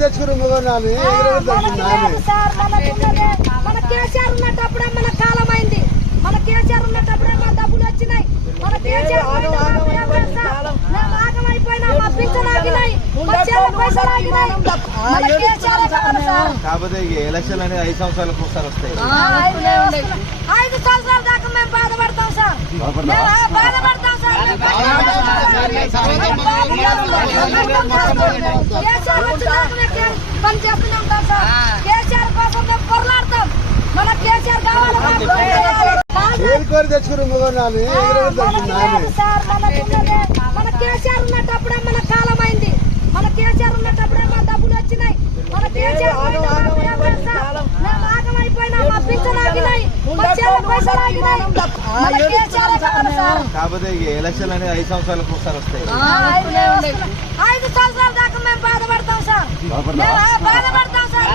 తెచ్చుకుని మన కేసీఆర్ ఉన్నప్పుడే మన కాలం అయింది. మన కేసీఆర్ ఉన్నప్పుడే మన డబ్బులు వచ్చినాయి. మన కేసీఆర్ మేము ఆగమైపోయినా మా పింఛన్ ఆగినాయి, పైసలు ఆగినాయి. మన కేసీఆర్ కాకపోతే ఎలక్షన్ అనేది 5 సంవత్సరాలకు ఒకసారి వస్తాయి. 5 సంవత్సరాల దాకా మేము బాధపడతాం సార్, బాధపడతాం సార్. కేసీఆర్ వచ్చినాక పని చేస్తూనే ఉంటాం సార్. కేసీఆర్ కోసం మేము పొరలాడతాం. మన కేసీఆర్ కావాలి. తెచ్చుకుని మన కేసీఆర్ ఉన్నప్పుడే మన కాలం అయింది. మన కేసీఆర్ ఉన్నప్పుడే మా డబ్బులు వచ్చినాయి. మన కేసీఆర్ మేము ఆగమైపోయినా మా పింఛన్ ఆగినాయి, పైసలు ఆగినాయి. మన కేసీఆర్ కాకపోతే ఎలక్షన్ అనేది 5 సంవత్సరాలకు ఒకసారి వస్తాయి. 5 సంవత్సరాల దాకా మేము బాధపడతాం సార్, బాధపడతాం సార్.